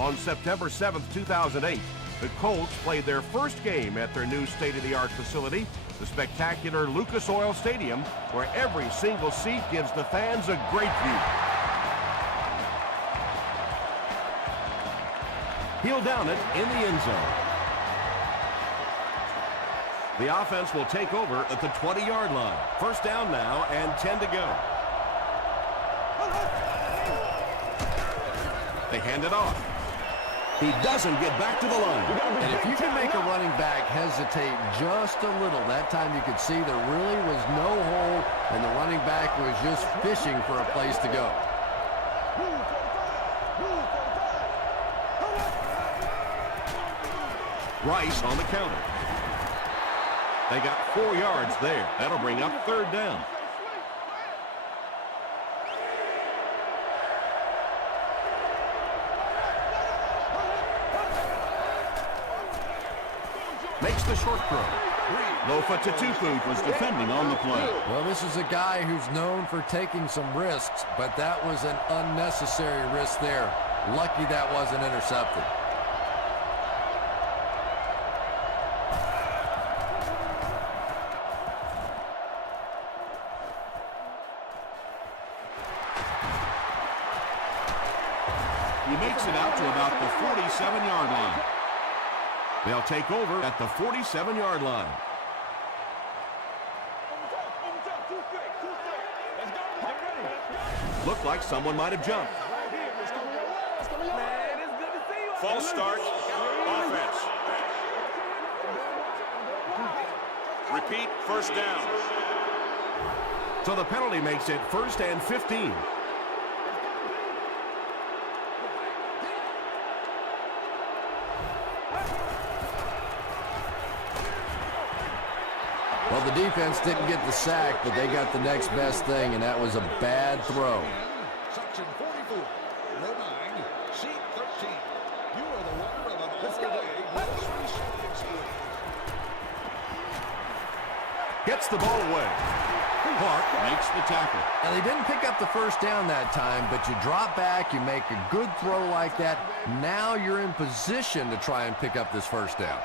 On September 7th, 2008, the Colts played their first game at their new state-of-the-art facility, the spectacular Lucas Oil Stadium, where every single seat gives the fans a great view. He'll down it in the end zone. The offense will take over at the 20-yard line. First down now and 10 to go. They hand it off. He doesn't get back to the line. And if you can make a running back hesitate just a little, that time you could see there really was no hole, and the running back was just fishing for a place to go. Rice on the counter. They got 4 yards there. That'll bring up third down. Makes the short throw. Lofa Tatupu was defending on the play. Well, this is a guy who's known for taking some risks, but that was an unnecessary risk there. Lucky that wasn't intercepted. He makes it out to about the 47-yard line. They'll take over at the 47-yard line. Looked like someone might have jumped. False start, offense. Repeat, first down. So the penalty makes it 1st and 15. Well, the defense didn't get the sack, but they got the next best thing, and that was a bad throw. Section 44, row 9, sheet 13. You are the winner of an all-day grocery shopping spree. Gets the ball away. Clark makes the tackle. Now, they didn't pick up the first down that time, but you drop back, you make a good throw like that. Now you're in position to try and pick up this first down.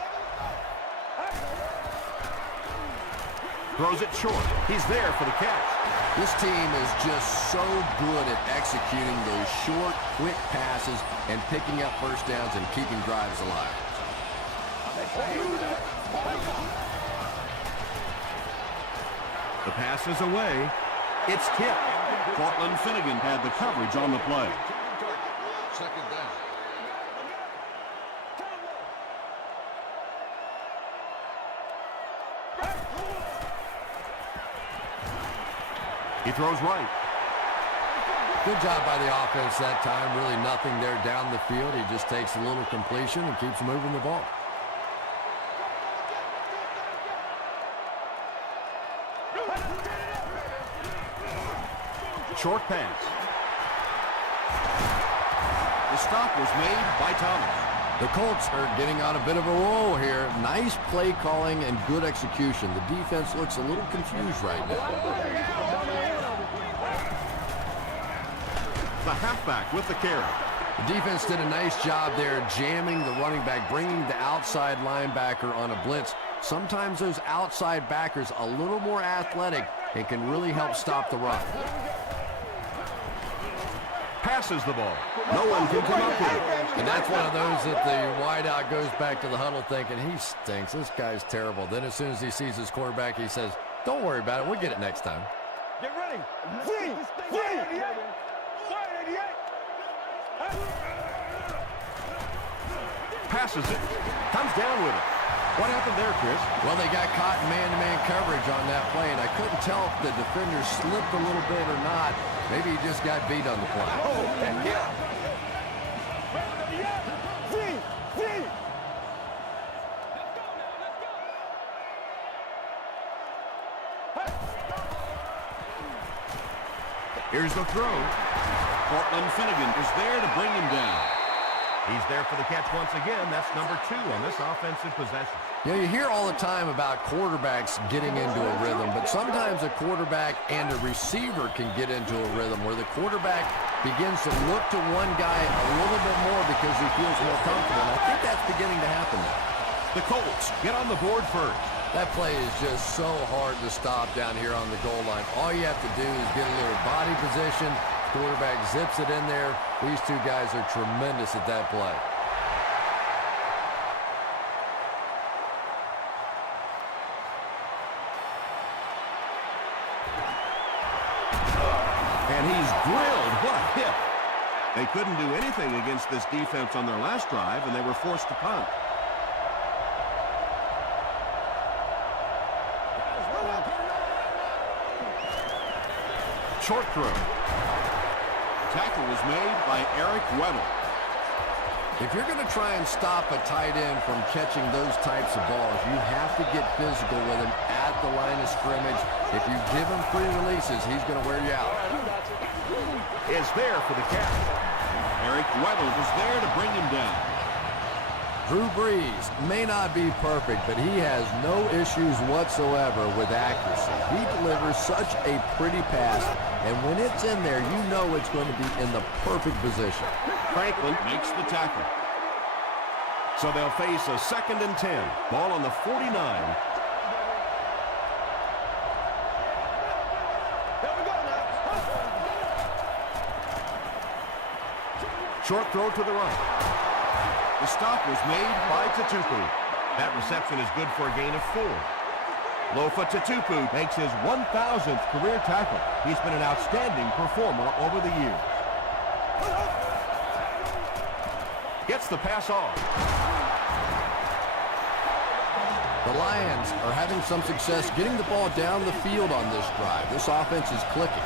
Throws it short. He's there for the catch. This team is just so good at executing those short, quick passes and picking up first downs and keeping drives alive. The pass is away. It's tipped. Cortland Finnegan had the coverage on the play. Second down. He throws right. Good job by the offense that time. Really nothing there down the field. He just takes a little completion and keeps moving the ball. Short pass. The stop was made by Thomas. The Colts are getting on a bit of a roll here. Nice play calling and good execution. The defense looks a little confused right now. The halfback with the carry. The defense did a nice job there jamming the running back, bringing the outside linebacker on a blitz. Sometimes those outside backers a little more athletic and can really help stop the run. Passes the ball. No one can come up with it. And that's one of those that the wideout goes back to the huddle thinking, he stinks. This guy's terrible. Then as soon as he sees his quarterback, he says, don't worry about it. We'll get it next time. Get ready. Passes it. Comes down with it. What happened there, Chris? Well, they got caught in man-to-man coverage on that play, and I couldn't tell if the defender slipped a little bit or not. Maybe he just got beat on the play. Oh, yeah. Here's the throw. Cortland Finnegan is there to bring him down. He's there for the catch once again. That's number 2 on this offensive possession. You know, you hear all the time about quarterbacks getting into a rhythm, but sometimes a quarterback and a receiver can get into a rhythm where the quarterback begins to look to one guy a little bit more because he feels more comfortable. And I think that's beginning to happen now. The Colts get on the board first. That play is just so hard to stop down here on the goal line. All you have to do is get a little body position. Quarterback zips it in there. These two guys are tremendous at that play. And he's drilled. What a hit. They couldn't do anything against this defense on their last drive, and they were forced to punt. Short throw. Tackle was made by Eric Weddle. If you're going to try and stop a tight end from catching those types of balls, you have to get physical with him at the line of scrimmage. If you give him free releases, he's going to wear you out. Is there for the catch. Eric Weddle was there to bring him down. Drew Brees may not be perfect, but he has no issues whatsoever with accuracy. He delivers such a pretty pass, and when it's in there, you know it's going to be in the perfect position. Franklin makes the tackle. So they'll face a 2nd and 10. Ball on the 49. Short throw to the right. The stop was made by Tatupu. That reception is good for a gain of 4. Lofa Tatupu makes his 1,000th career tackle. He's been an outstanding performer over the years. Gets the pass off. The Lions are having some success getting the ball down the field on this drive. This offense is clicking.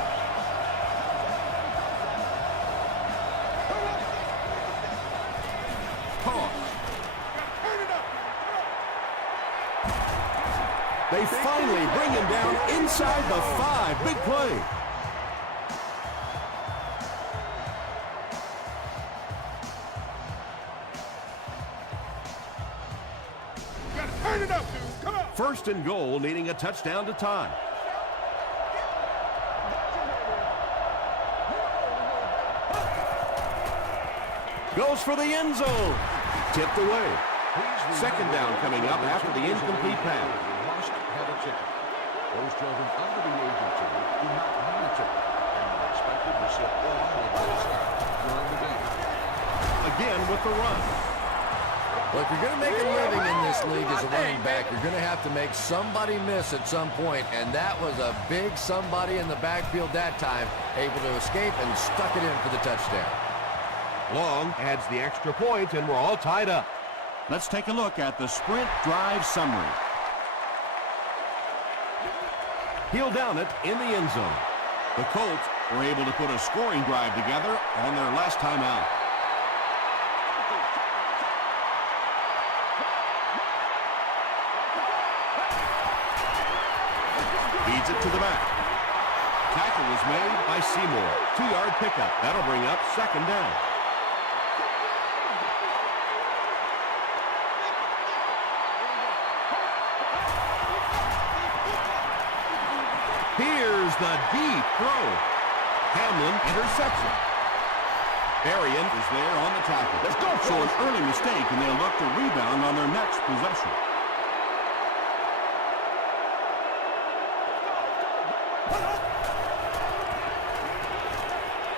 They finally bring him down inside the 5. Big play. Turn it up, dude. Come on. 1st and goal, needing a touchdown to tie. Goes for the end zone. Tipped away. 2nd down coming up after the incomplete pass. Must have a ticket. Those children under the age of 2 do not have a ticket and are expected to sit all until it starts during the game. Again with the run. Well, if you're going to make a living in this league as a running back, you're going to have to make somebody miss at some point, and that was a big somebody in the backfield that time, able to escape and stuck it in for the touchdown. Long adds the extra point, and we're all tied up. Let's take a look at the sprint drive summary. He'll down it in the end zone. The Colts were able to put a scoring drive together on their last time out. Feeds it to the back. Tackle was made by Seymour. 2-yard pickup. That'll bring up 2nd down. Here's the deep throw. Hamlin intercepts it. Arian is there on the tackle. Let's go. So an early mistake, and they'll look to rebound on their next possession.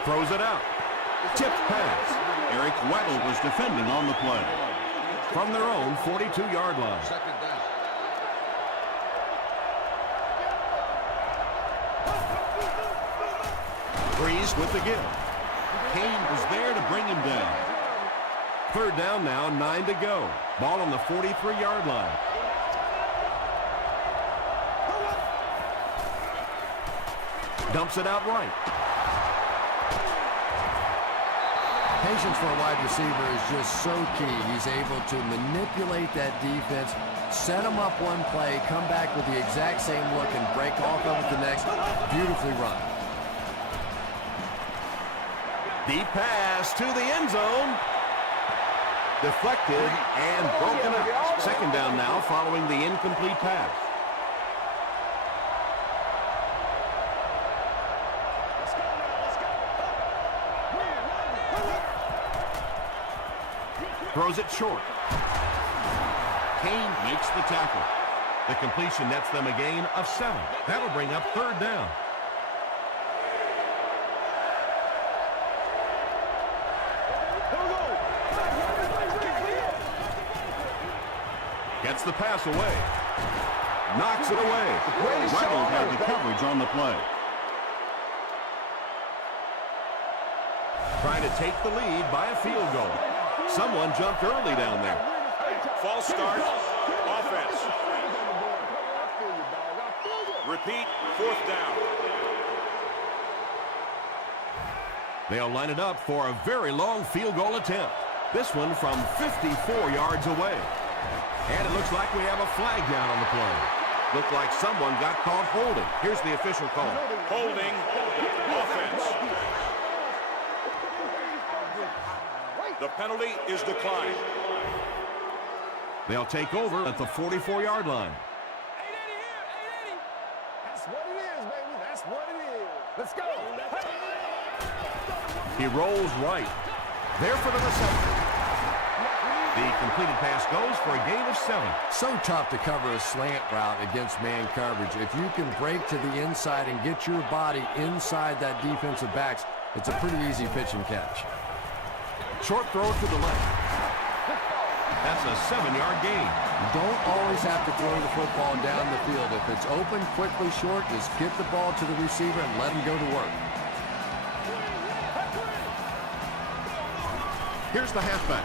Throws it out. Tipped pass. Eric Weddle was defending on the play. From their own 42-yard line. 2nd down. Breeze with the give. Kane was there to bring him down. 3rd down now, 9 to go. Ball on the 43-yard line. Dumps it out right. Patience for a wide receiver is just so key. He's able to manipulate that defense, set them up one play, come back with the exact same look, and break off of it the next. Beautifully run. Deep pass to the end zone. Deflected and broken up. 2nd down now following the incomplete pass. Throws it short. Kane makes the tackle. The completion nets them a gain of 7. That'll bring up 3rd down. Gets the pass away. Knocks it away. Weddle had the coverage on the play. Trying to take the lead by a field goal. Someone jumped early down there. False start. Offense. Repeat. 4th down. They'll line it up for a very long field goal attempt. This one from 54 yards away. And it looks like we have a flag down on the play. Looked like someone got caught holding. Here's the official call. Holding. Offense. The penalty is declined. They'll take over at the 44-yard line. That's what it is, baby. That's what it is. Let's go. He rolls right. There for the reception. The completed pass goes for a gain of 7. So tough to cover a slant route against man coverage. If you can break to the inside and get your body inside that defensive backs, it's a pretty easy pitch and catch. Short throw to the left. That's a 7-yard gain. You don't always have to throw the football down the field. If it's open, quickly short, just get the ball to the receiver and let him go to work. Here's the halfback.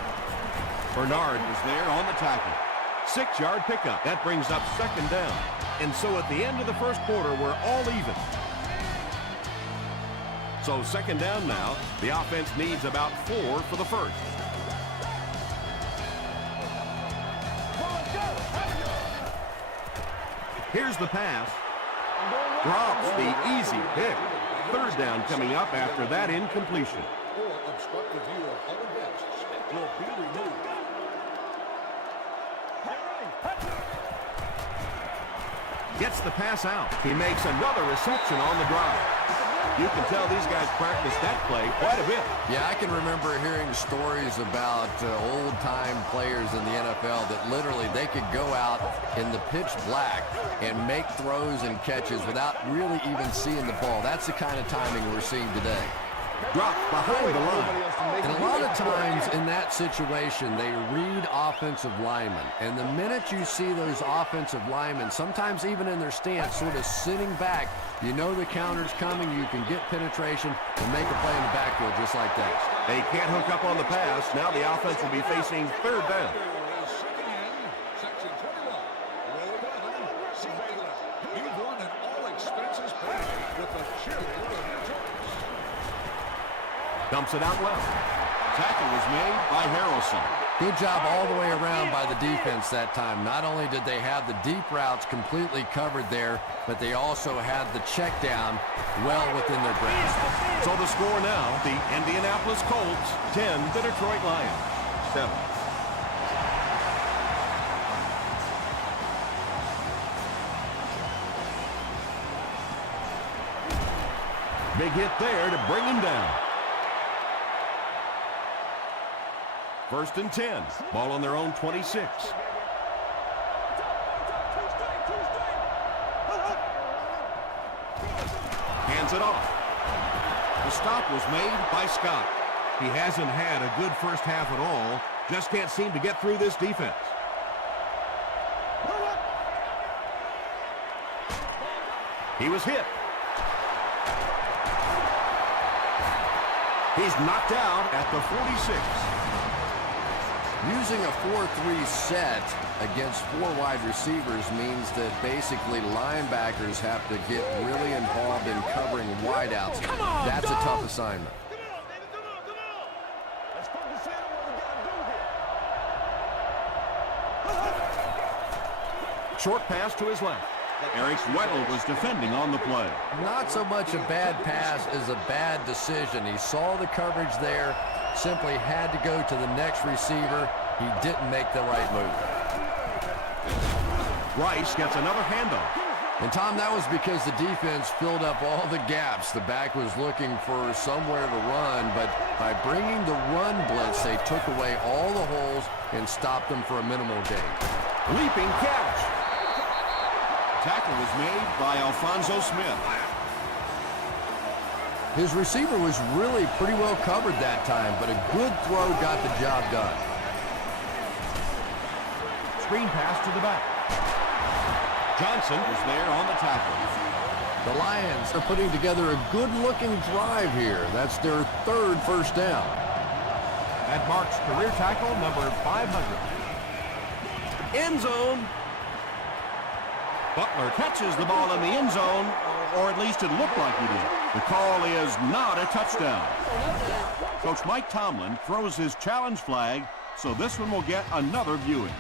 Bernard was there on the tackle. 6-yard pickup. That brings up 2nd down. And so at the end of the first quarter, we're all even. So 2nd down now. The offense needs about 4 for the first. Here's the pass. Drops the easy pick. 3rd down coming up after that incompletion. Or obstructive view of all events will be removed. Gets the pass out. He makes another reception on the drive. You can tell these guys practiced that play quite a bit. Yeah, I can remember hearing stories about old-time players in the NFL that literally they could go out in the pitch black and make throws and catches without really even seeing the ball. That's the kind of timing we're seeing today. Dropped behind the line. And a lot of times in that situation, they read offensive linemen. And the minute you see those offensive linemen, sometimes even in their stance, sort of sitting back, you know the counter's coming, you can get penetration and make a play in the backfield just like that. They can't hook up on the pass. Now the offense will be facing 3rd down. Section 21. Roll 11. You've won an all-expenses package with the cheerleader of your choice. Dumps it out well. Tackle was made by Harrelson. Good job all the way around by the defense that time. Not only did they have the deep routes completely covered there, but they also had the check down well within their grasp. So the score now, the Indianapolis Colts 10, the Detroit Lions 7. Big hit there to bring him down. 1st and 10. Ball on their own 26. Hands it off. The stop was made by Scott. He hasn't had a good first half at all. Just can't seem to get through this defense. He was hit. He's knocked out at the 46. Using a 4-3 set against 4 wide receivers means that basically linebackers have to get really involved in covering wideouts. That's a tough assignment. Let's focus in on what we got to do here. Short pass to his left. Eric Weddle was defending on the play. Not so much a bad pass as a bad decision. He saw the coverage there, simply had to go to the next receiver. He didn't make the right move. Rice gets another handoff. And, Tom, that was because the defense filled up all the gaps. The back was looking for somewhere to run, but by bringing the run blitz, they took away all the holes and stopped them for a minimal gain. Leaping catch. Tackle was made by Alfonso Smith. His receiver was really pretty well covered that time, but a good throw got the job done. Screen pass to the back. Johnson was there on the tackle. The Lions are putting together a good-looking drive here. That's their third first down. That marks career tackle number 500. End zone. Butler catches the ball in the end zone, or at least it looked like he did. The call is not a touchdown. Coach Mike Tomlin throws his challenge flag, so this one will get another viewing.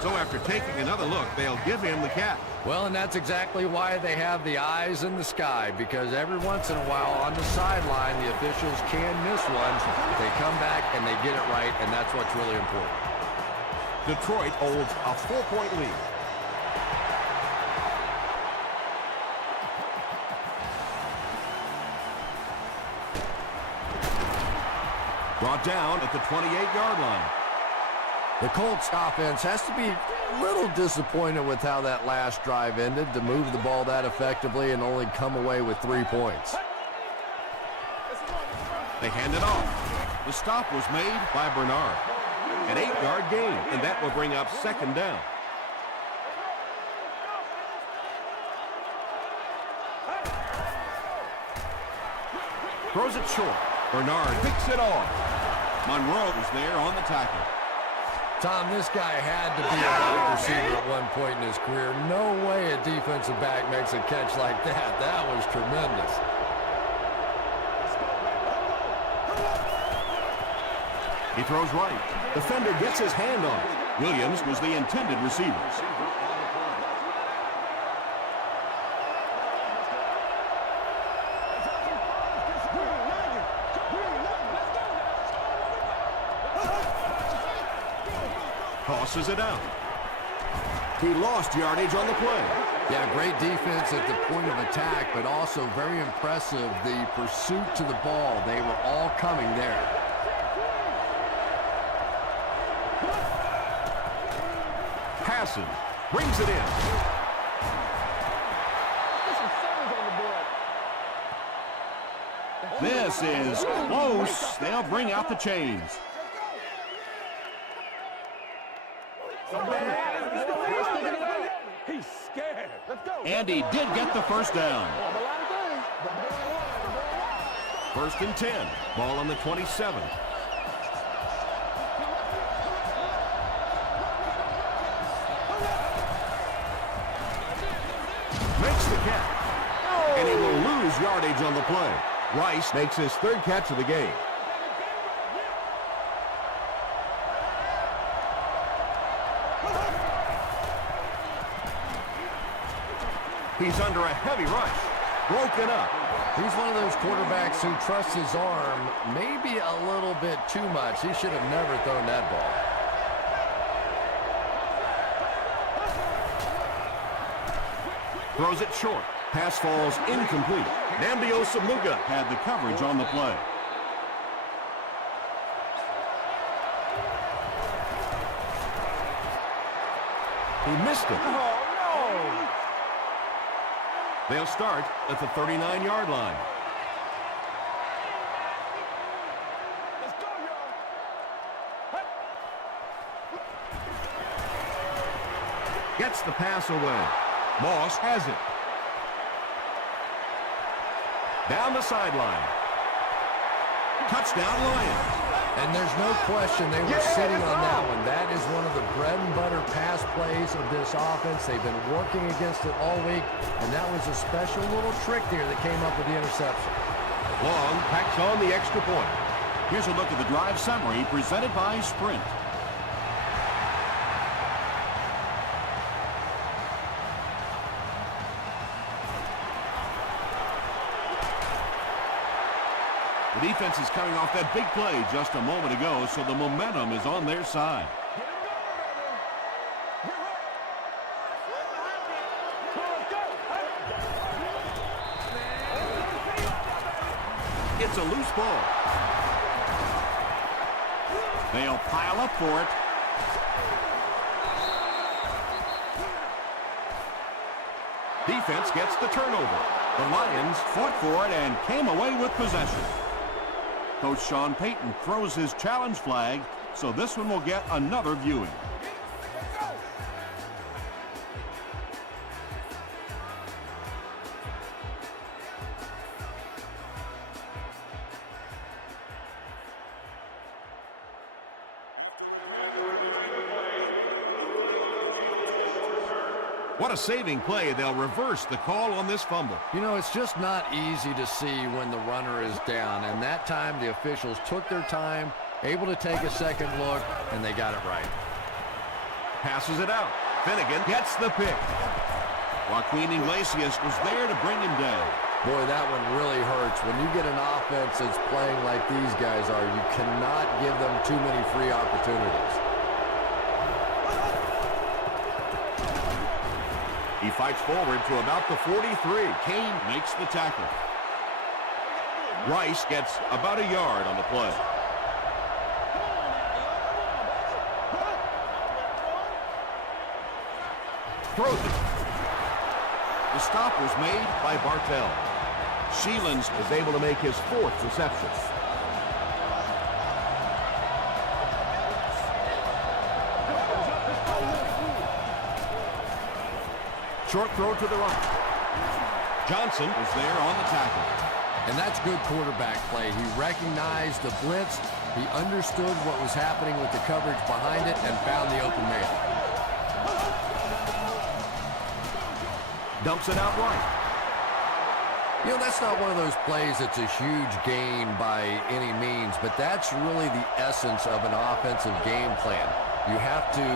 So after taking another look, they'll give him the catch. Well, and that's exactly why they have the eyes in the sky, because every once in a while on the sideline, the officials can miss one. They come back and they get it right, and that's what's really important. Detroit holds a 4-point lead. Brought down at the 28-yard line. The Colts offense has to be a little disappointed with how that last drive ended, to move the ball that effectively and only come away with 3 points. They hand it off. The stop was made by Bernard. An 8-yard gain, and that will bring up second down. Throws it short. Bernard picks it off. Monroe was there on the tackle. Tom, this guy had to be a wide receiver at one point in his career. No way a defensive back makes a catch like that. That was tremendous. He throws right. Defender gets his hand on it. Williams was the intended receiver. Tosses it out. He lost yardage on the play. Yeah, great defense at the point of attack, but also very impressive, the pursuit to the ball. They were all coming there. Passes. Brings it in. This is close. They'll bring out the chains. He's scared. Let's go. And he did get the first down. First and 10. Ball on the 27. Makes the catch. And he will lose yardage on the play. Rice makes his third catch of the game. He's under a heavy rush. Broken up. He's one of those quarterbacks who trusts his arm maybe a little bit too much. He should have never thrown that ball. Throws it short. Pass falls incomplete. Nambio Samuga Had the coverage on the play. He missed it. They'll start at the 39-yard line. Let's go, y'all. Gets the pass away. Moss has it. Down the sideline. Touchdown Lions. And there's no question they were sitting on that one. That is one of the bread and butter pass plays of this offense. They've been working against it all week, and that was a special little trick there that came up with the interception. Long packs on the extra point. Here's a look at the drive summary presented by Sprint. The The defense is coming off that big play just a moment ago, so the momentum is on their side. It's a loose ball. They'll pile up for it. Defense gets the turnover. The Lions fought for it and came away with possession. Coach Sean Payton throws his challenge flag, so this one will get another viewing. What a saving play. They'll reverse the call on this fumble. You know, it's just not easy to see when the runner is down, and that time the officials took their time, able to take a second look, and they got it right. Passes it out. Finnegan gets the pick. Joaquin Iglesias was there to bring him down. Boy, that one really hurts. When you get an offense that's playing like these guys are, you cannot give them too many free opportunities. He fights forward to about the 43. Kane makes the tackle. Rice gets about a yard on the play. Throws it. The stop was made by Bartell. Sheelands is able to make his fourth reception. Short throw to the right. Johnson is there on the tackle. And that's good quarterback play. He recognized the blitz, he understood what was happening with the coverage behind it, and found the open man. Dumps it out right. You know, that's not one of those plays that's a huge gain by any means, but that's really the essence of an offensive game plan. You have to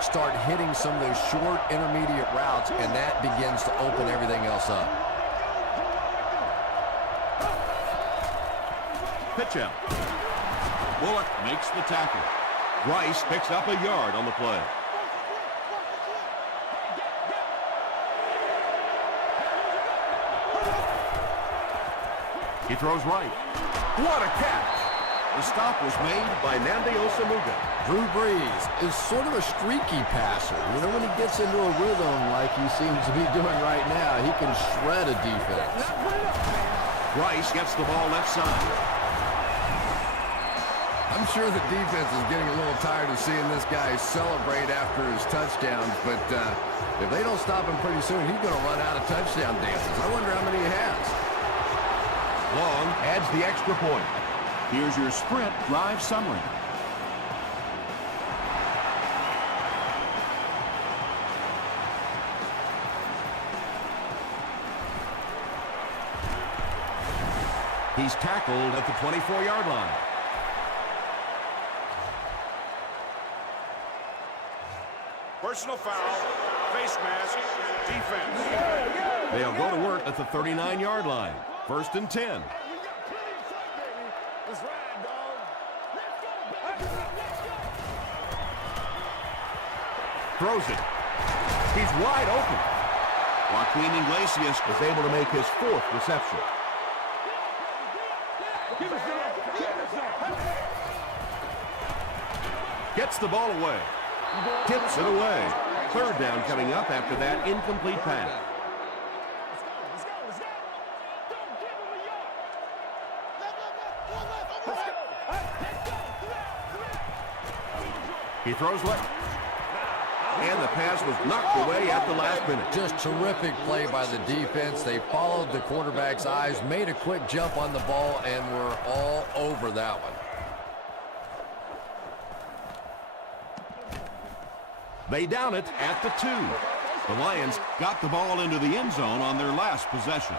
start hitting some of those short, intermediate routes, and that begins to open everything else up. Pitch out. Bullock makes the tackle. Rice picks up a yard on the play. He throws right. What a catch! The stop was made by Nnamdi Osamuga. Drew Brees is sort of a streaky passer. You know, when he gets into a rhythm like he seems to be doing right now, he can shred a defense. Rice gets the ball left side. I'm sure the defense is getting a little tired of seeing this guy celebrate after his touchdowns, but if they don't stop him pretty soon, he's going to run out of touchdown dances. I wonder how many he has. Long adds the extra point. Here's your sprint drive summary. He's tackled at the 24-yard line. Personal foul, face mask, defense. They'll go to work at the 39-yard line. 1st and 10. Throws it. He's wide open. Joaquin Iglesias is able to make his fourth reception. Gets the ball away. Tips it away. 3rd down coming up after that incomplete pass. He throws left. And the pass was knocked away at the last minute. Just terrific play by the defense. They followed the quarterback's eyes, made a quick jump on the ball, and were all over that one. They down it at the 2. The Lions got the ball into the end zone on their last possession.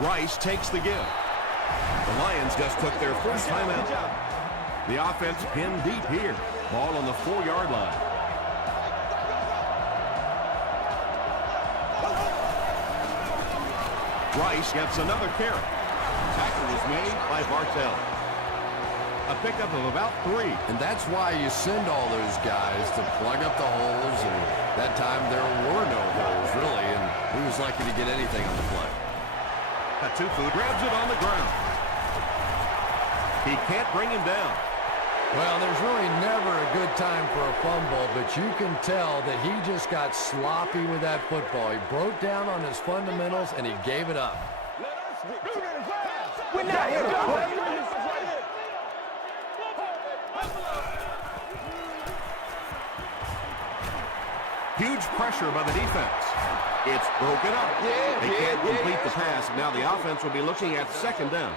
Rice takes the give. The Lions just took their first timeout. The offense pinned deep here. Ball on the 4-yard line. Rice gets another carry. Tackle was made by Bartell. A pickup of about 3. And that's why you send all those guys to plug up the holes, and that time there were no holes, really, and he was lucky to get anything on the play. Tufu grabs it on the ground. He can't bring him down. Well, there's really never a good time for a fumble, but you can tell that he just got sloppy with that football. He broke down on his fundamentals, and he gave it up. We're not here to play. Huge pressure by the defense. It's broken up. They can't complete the pass. Now the offense will be looking at second down.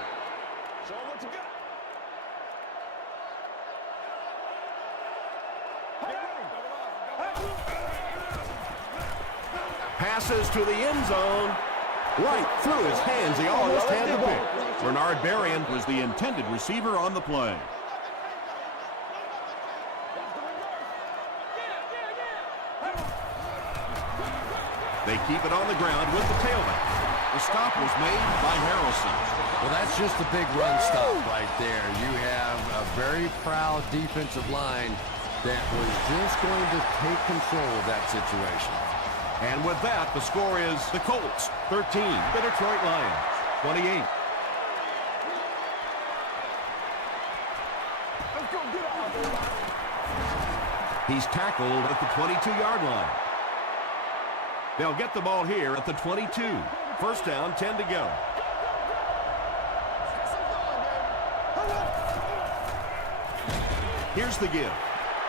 Passes to the end zone. Right through his hands. He almost had the pick. Bernard Berrien Was the intended receiver on the play. They keep it on the ground with the tailback. The stop was made by Harrelson. Well, that's just a big run stop right there. You have a very proud defensive line that was just going to take control of that situation. And with that, the score is the Colts 13, the Detroit Lions 28. He's tackled at the 22-yard line. They'll get the ball here at the 22. First down, 10 to go. Here's the give.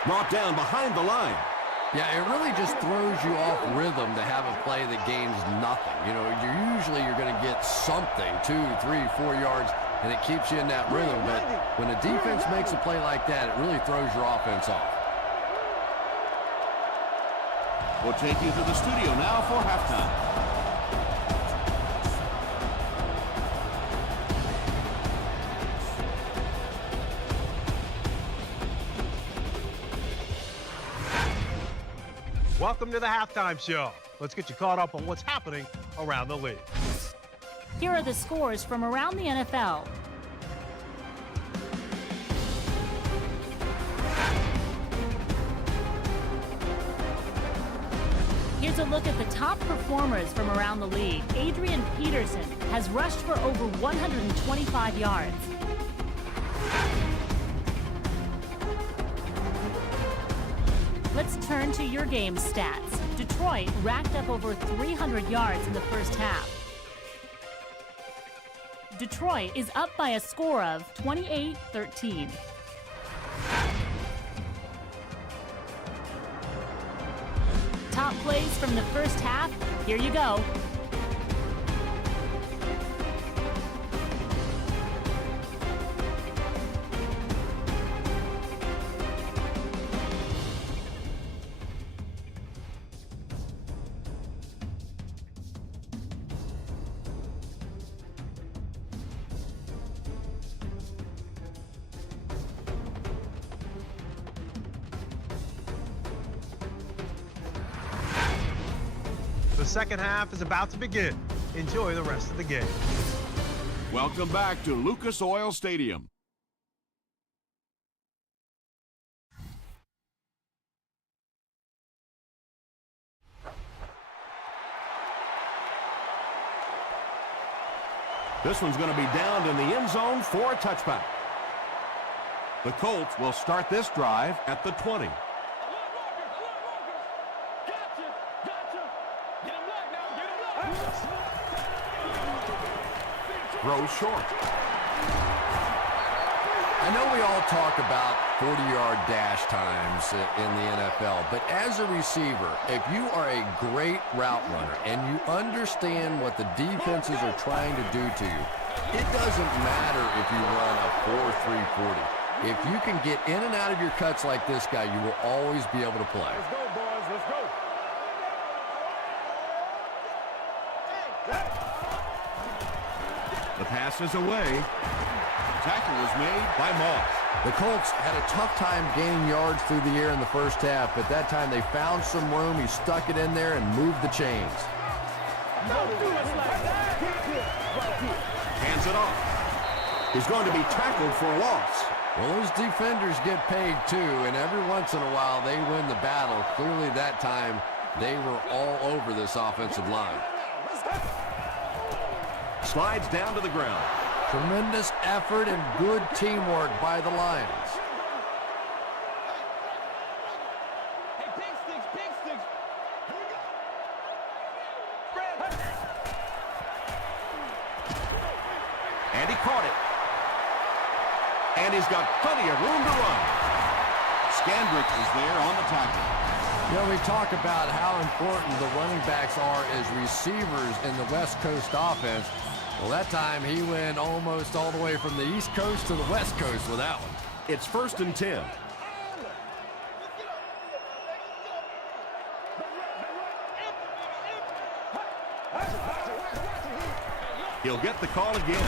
Brought down behind the line. Yeah, it really just throws you off rhythm to have a play that gains nothing. You know, you're going to get something, 2, 3, 4 yards, and it keeps you in that rhythm. But when a defense makes a play like that, it really throws your offense off. We'll take you to the studio now for halftime. Welcome to the halftime show. Let's get you caught up on what's happening around the league. Here are the scores from around the NFL. Here's a look at the top performers from around the league. Adrian Peterson has rushed for over 125 yards. Let's turn to your game stats. Detroit racked up over 300 yards in the first half. Detroit is up by a score of 28-13. Top plays from the first half, here you go. The second half is about to begin. Enjoy the rest of the game. Welcome back to Lucas Oil Stadium. This one's going to be downed in the end zone for a touchback. The Colts will start this drive at the 20. Throws short. I know we all talk about 40-yard dash times in the NFL, but as a receiver, if you are a great route runner and you understand what the defenses are trying to do to you, it doesn't matter if you run a 4.340. If you can get in and out of your cuts like this guy, you will always be able to play. Let's go, boys. Let's go. The pass is away. Tackle was made by Moss. The Colts had a tough time gaining yards through the air in the first half, but that time they found some room. He stuck it in there and moved the chains. Hands it off. He's going to be tackled for a loss. Well, those defenders get paid too, and every once in a while they win the battle. Clearly that time they were all over this offensive line. Slides down to the ground. Tremendous effort and good teamwork by the Lions. And he caught it. And he's got plenty of room to run. Scandrick is there on the tackle. You know, we talk about how important the running backs are as receivers in the West Coast offense. Well, that time he went almost all the way from the East Coast to the West Coast with that one. It's 1st and 10. He'll get the call again.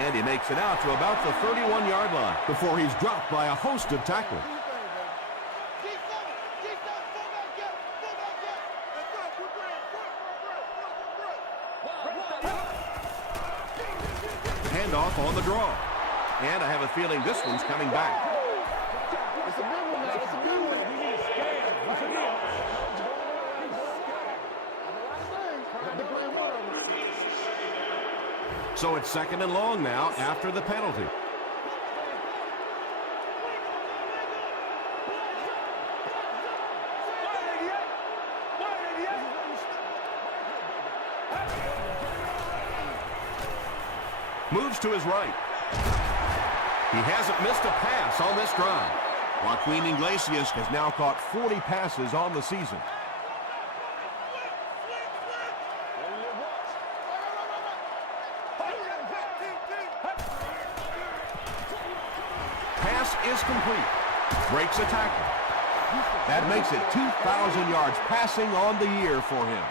And he makes it out to about the 31-yard line before he's dropped by a host of tacklers. Handoff on the draw. And I have a feeling this one's coming back. It's a big one now. It's a big one. We need a scan. It's a big one. So it's 2nd and long now after the penalty. Moves to his right. He hasn't missed a pass on this drive. Joaquin Iglesias Has now caught 40 passes on the season. Pass is complete. Breaks a tackle. That makes it 2,000 yards passing on the year for him.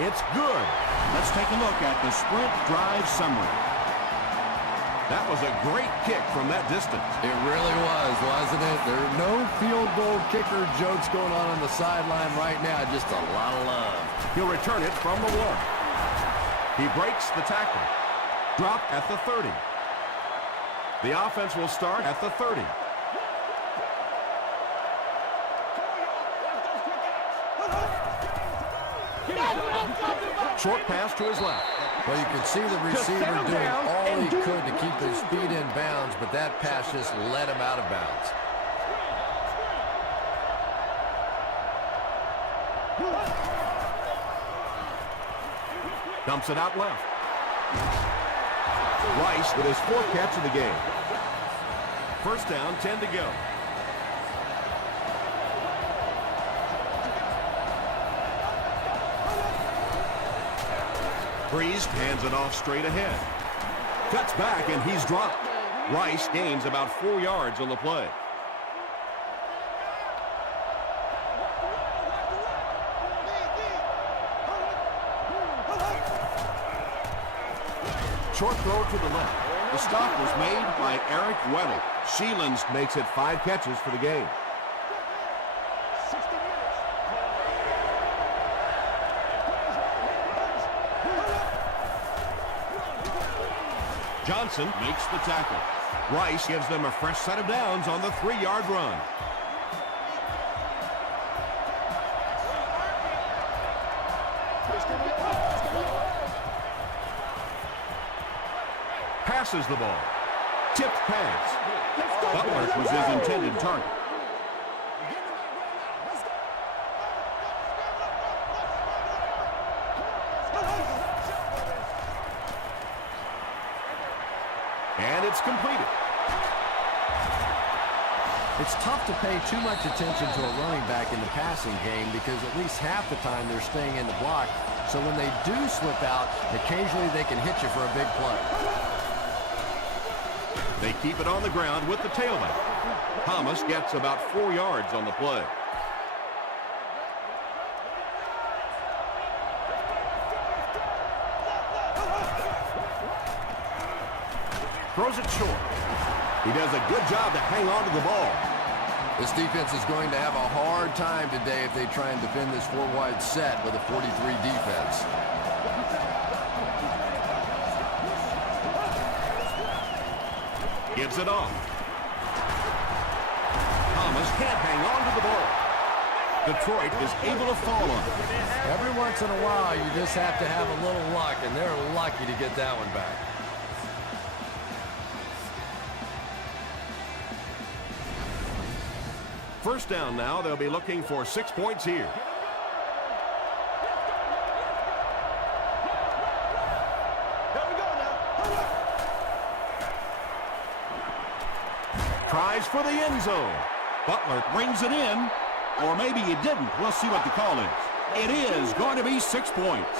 It's good. Let's take a look at the sprint drive summary. That was a great kick from that distance. It really was, wasn't it? There are no field goal kicker jokes going on the sideline right now. Just a lot of love. He'll return it from the 1. He breaks the tackle. Dropped at the 30. The offense will start at the 30. Short pass to his left. Well, you could see the receiver doing all he could to keep his feet in bounds, but that pass just let him out of bounds. Dumps it out left. Rice with his 4th catch of the game. 1st down, 10 to go. Priest hands it off straight ahead. Cuts back and he's dropped. Rice gains about 4 yards on the play. Short throw to the left. The stop was made by Eric Weddle. Sheelan's makes it 5 catches for the game. Johnson Makes the tackle. Rice gives them a fresh set of downs on the 3-yard run. Passes the ball. Tipped pass. Butler was his intended target. And it's completed. It's tough to pay too much attention to a running back in the passing game because at least half the time they're staying in the block. So when they do slip out, occasionally they can hit you for a big play. They keep it on the ground with the tailback. Thomas gets about 4 yards on the play. Throws it short. He does a good job to hang on to the ball. This defense is going to have a hard time today if they try and defend this four-wide set with a 43 defense. Gives it off. Thomas can't hang on to the ball. Detroit is able to fall on it. Every once in a while, you just have to have a little luck, and they're lucky to get that one back. First down now. They'll be looking for 6 points here. Tries for the end zone. Butler brings it in, or maybe he didn't. We'll see what the call is. It is going to be 6 points.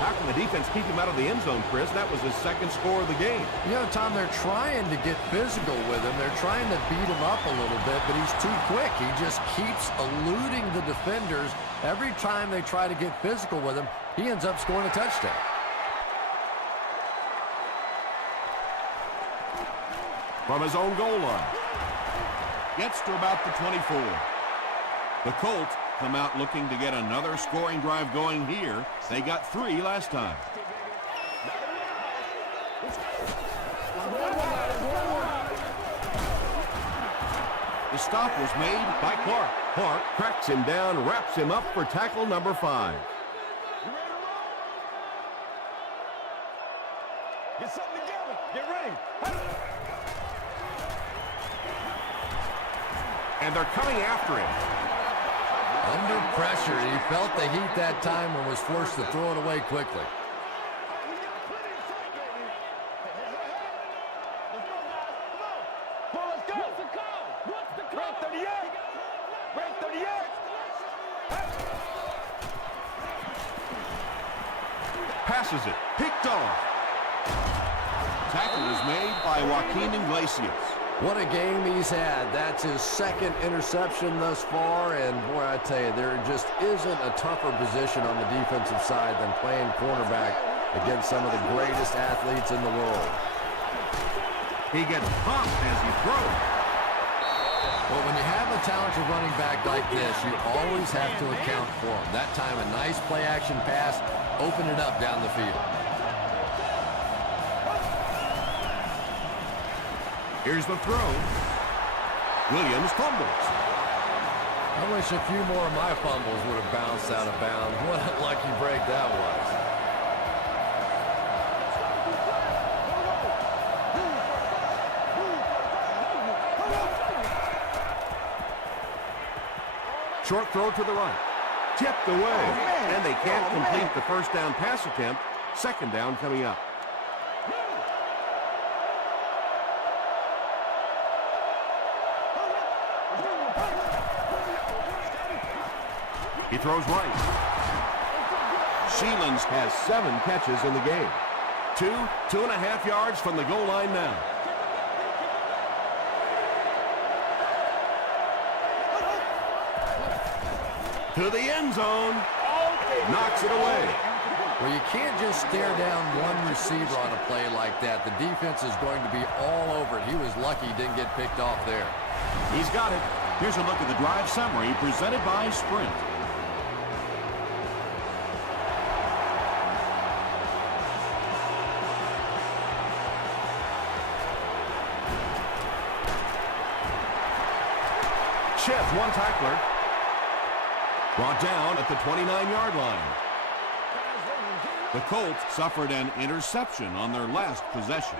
How can the defense keep him out of the end zone, Chris? That was his second score of the game. You know, Tom, they're trying to get physical with him. They're trying to beat him up a little bit, but he's too quick. He just keeps eluding the defenders. Every time they try to get physical with him, he ends up scoring a touchdown. From his own goal line. Gets to about the 24. The Colts come out looking to get another scoring drive going here. They got 3 last time. The stop was made by Clark. Clark cracks him down, wraps him up for tackle number 5. Get something together. Get ready. And they're coming after him. Under pressure, he felt the heat that time and was forced to throw it away quickly. Passes it. Picked off. Tackle was made by Joaquin Iglesias. What a game he's had. That's his second interception thus far, and boy, I tell you, there just isn't a tougher position on the defensive side than playing cornerback against some of the greatest athletes in the world. He gets pumped as he throws. But when you have a talented running back like this, you always have to account for him. That time, a nice play-action pass opened it up down the field. Here's the throw. Williams fumbles. I wish a few more of my fumbles would have bounced out of bounds. What a lucky break that was. Short throw to the right. Tipped away. And they can't complete the first down pass attempt. Second down coming up. He throws right. Sheelands has 7 catches in the game. 2.5 yards from the goal line now. To the end zone. Knocks it away. Well, you can't just stare down one receiver on a play like that. The defense is going to be all over it. He was lucky he didn't get picked off there. He's got it. Here's a look at the drive summary presented by Sprint. Sheds one tackler. Brought down at the 29-yard line. The Colts suffered an interception on their last possession.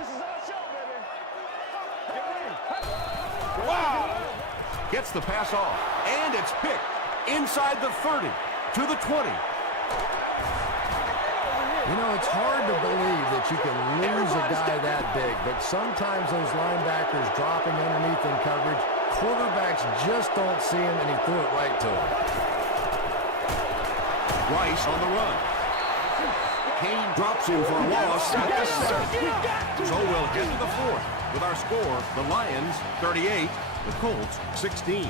Wow! Gets the pass off, and it's picked inside the 30 to the 20. You know, it's hard to believe that you can lose a guy that big, but sometimes those linebackers dropping underneath in coverage, quarterbacks just don't see him, and he threw it right to him. Rice on the run. Kane drops him for a loss at the 7. So we'll get to the 4th with our score, the Lions 38, the Colts 16.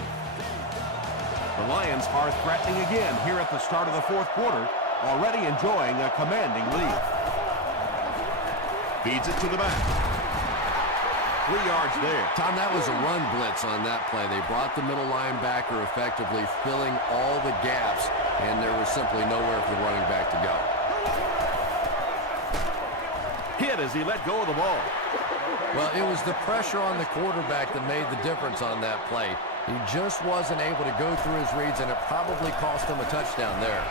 The Lions are threatening again here at the start of the 4th quarter, already enjoying a commanding lead. Feeds it to the back. 3 yards there. Tom, that was a run blitz on that play. They brought the middle linebacker effectively, filling all the gaps, and there was simply nowhere for the running back to go. Hit as he let go of the ball. Well, it was the pressure on the quarterback that made the difference on that play. He just wasn't able to go through his reads, and it probably cost him a touchdown there.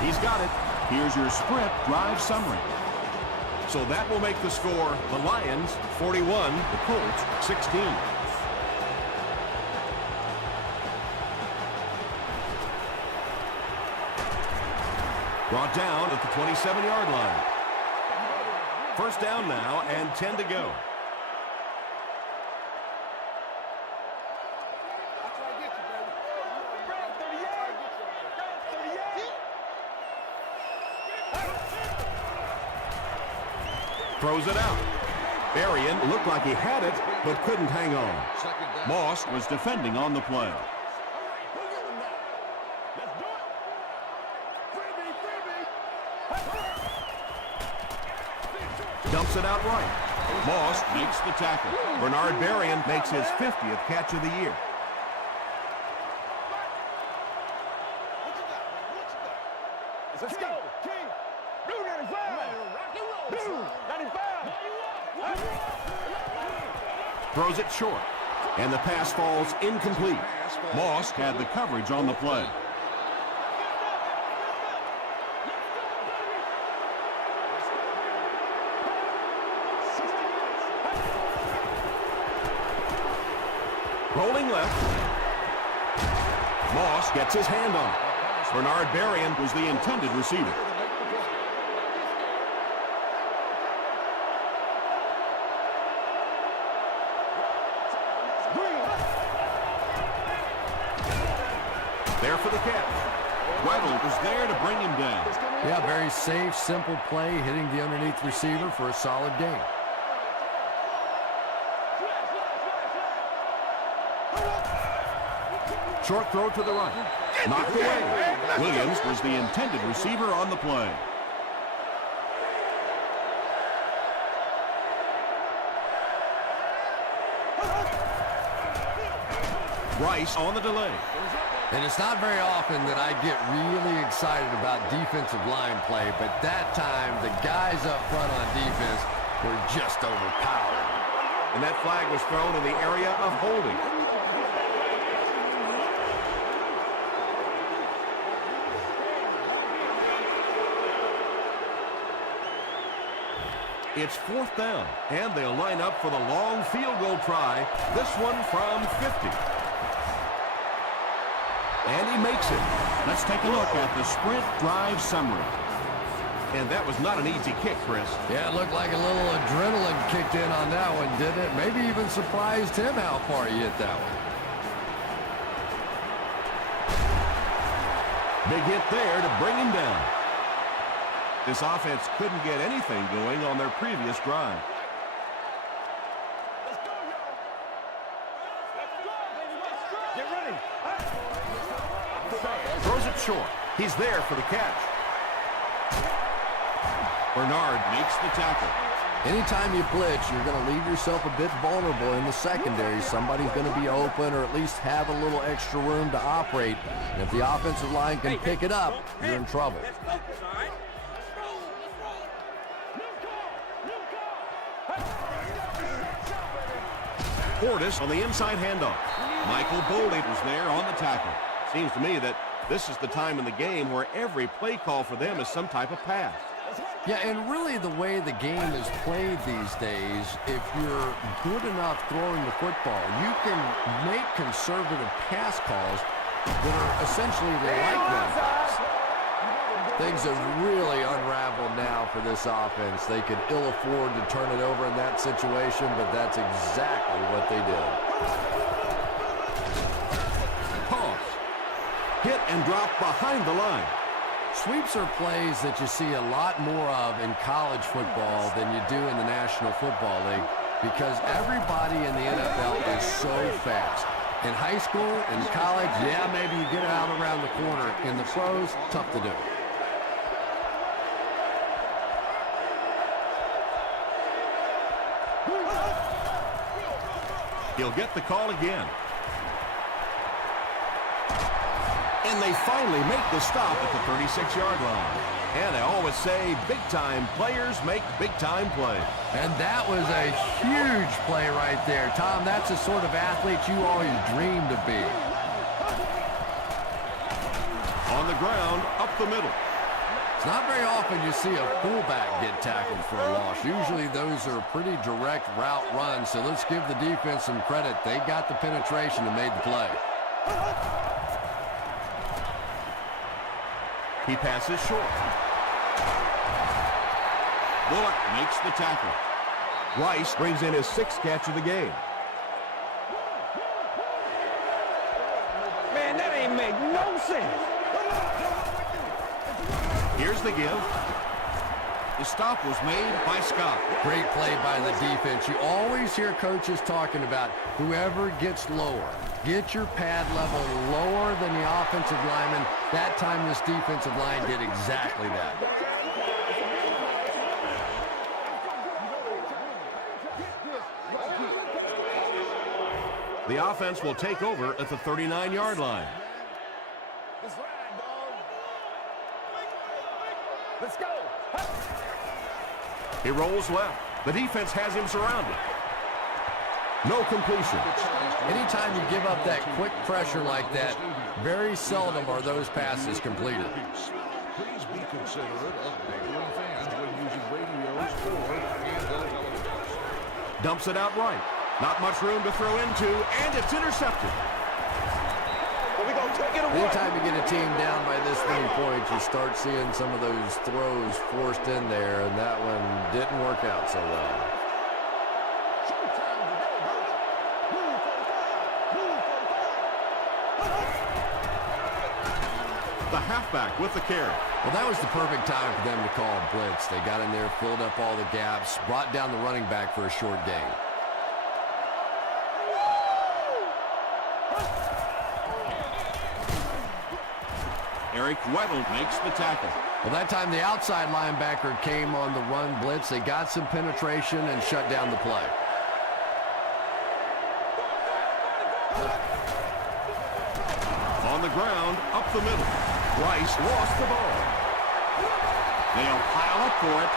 He's got it. Here's your sprint drive summary. So that will make the score the Lions 41, the Colts 16. Brought down at the 27-yard line. First down now and 10 to go. Throws it out. Berrien looked like he had it, but couldn't hang on. Moss was defending on the play. Dumps it out right. Moss makes the tackle. Bernard Berrien makes his 50th catch of the year. Let's go. King. Blue 95. Blue 95. Throws it short. And the pass falls incomplete. Moss had the coverage on the play. Rolling left. Moss gets his hand on it. Bernard Berrien Was the intended receiver. there for the catch. Weddle was there to bring him down. Yeah, very safe, simple play, hitting the underneath receiver for a solid gain. Short throw to the right. Knocked away. Williams was the intended receiver on the play. Rice on the delay. And it's not very often that I get really excited about defensive line play, but that time the guys up front on defense were just overpowered. And that flag was thrown in the area of holding. It's fourth down, and they'll line up for the long field goal try, this one from 50. And he makes it. Let's take a look at the sprint drive summary. And that was not an easy kick, Chris. Yeah, it looked like a little adrenaline kicked in on that one, didn't it? Maybe even surprised him how far he hit that one. Big hit there to bring him down. This offense couldn't get anything going on their previous drive. Get ready. Throws it short. He's there for the catch. Bernard Makes the tackle. Anytime you blitz, you're going to leave yourself a bit vulnerable in the secondary. Somebody's going to be open or at least have a little extra room to operate. And if the offensive line can pick it up, you're in trouble. Portis on the inside handoff. Michael Boldy was there on the tackle. Seems to me that this is the time in the game where every play call for them is some type of pass. Yeah, and really the way the game is played these days, if you're good enough throwing the football, you can make conservative pass calls that are essentially like run plays. Things have really unraveled now for this offense. They could ill afford to turn it over in that situation, but that's exactly what they did. Toss. Hit and drop behind the line. Sweeps are plays that you see a lot more of in college football than you do in the National Football League because everybody in the NFL is so fast. In high school, in college, yeah, maybe you get it out around the corner. In the pros, tough to do. He'll get the call again. And they finally make the stop at the 36-yard line. And I always say big-time players make big-time plays. And that was a huge play right there. Tom, that's the sort of athlete you always dreamed to be. On the ground, up the middle. It's not very often you see a fullback get tackled for a loss. Usually those are pretty direct route runs, so let's give the defense some credit. They got the penetration and made the play. He passes short. Bullock makes the tackle. Rice brings in his 6th catch of the game. Man, that ain't make no sense. Here's the give. The stop was made by Scott. Great play by the defense. You always hear coaches talking about whoever gets lower. Get your pad level lower than the offensive lineman. That time this defensive line did exactly that. The offense will take over at the 39-yard line. Let's go. He rolls left. The defense has him surrounded. No completion. Anytime you give up that quick pressure like that, very seldom are those passes completed. Please be considerate of neighboring fans when using radios or handheld televisions. Dumps it out right. Not much room to throw into, and it's intercepted. Anytime you get a team down by this many points, you start seeing some of those throws forced in there, and that one didn't work out so well. The halfback with the carry. Well, that was the perfect time for them to call a blitz. They got in there, filled up all the gaps, brought down the running back for a short gain. Eric Weddle makes the tackle. Well, that time the outside linebacker came on the run blitz. They got some penetration and shut down the play. On the ground, up the middle. Rice lost the ball. They'll pile up for it.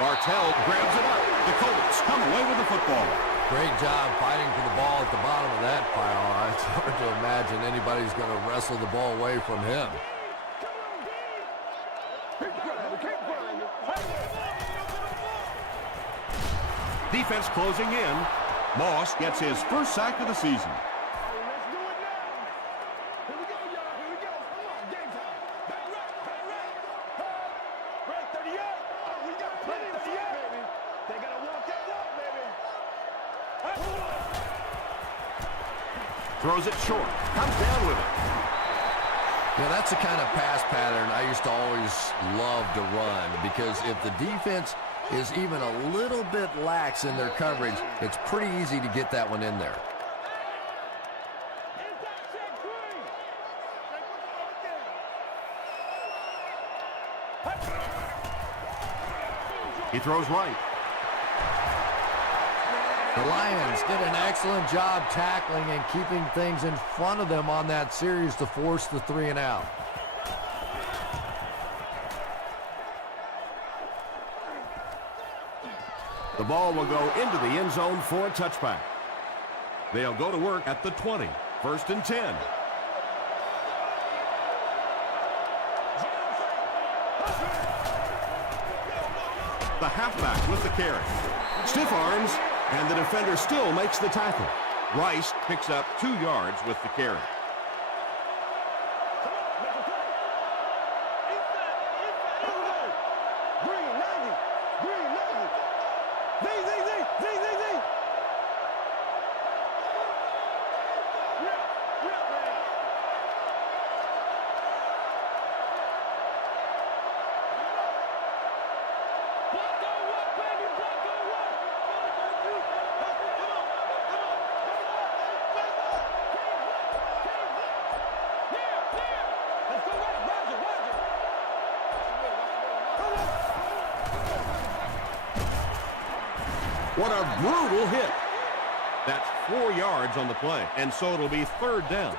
Bartell grabs it up. The Colts come away with the football. Great job fighting for the ball at the bottom of that pile. It's hard to imagine anybody's going to wrestle the ball away from him. Defense closing in. Moss gets his first sack of the season. Throws it short. Comes down with it. Yeah, that's the kind of pass pattern I used to always love to run, because if the defense is even a little bit lax in their coverage, it's pretty easy to get that one in there. He throws right. The Lions did an excellent job tackling and keeping things in front of them on that series to force the 3 and out. The ball will go into the end zone for a touchback. They'll go to work at the 20. 1st and 10. The halfback with the carry. Stiff arms, and the defender still makes the tackle. Rice picks up 2 yards with the carry. What a brutal hit. That's 4 yards on the play, and so it'll be 3rd down.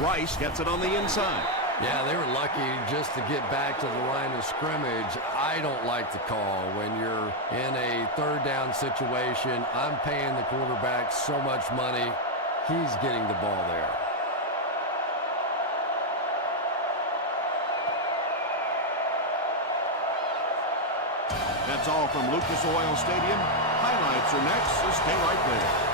Rice gets it on the inside. Yeah, they were lucky just to get back to the line of scrimmage. I don't like the call when you're in a 3rd down situation. I'm paying the quarterback so much money. He's getting the ball there. That's all from Lucas Oil Stadium. Highlights are next, so stay right there.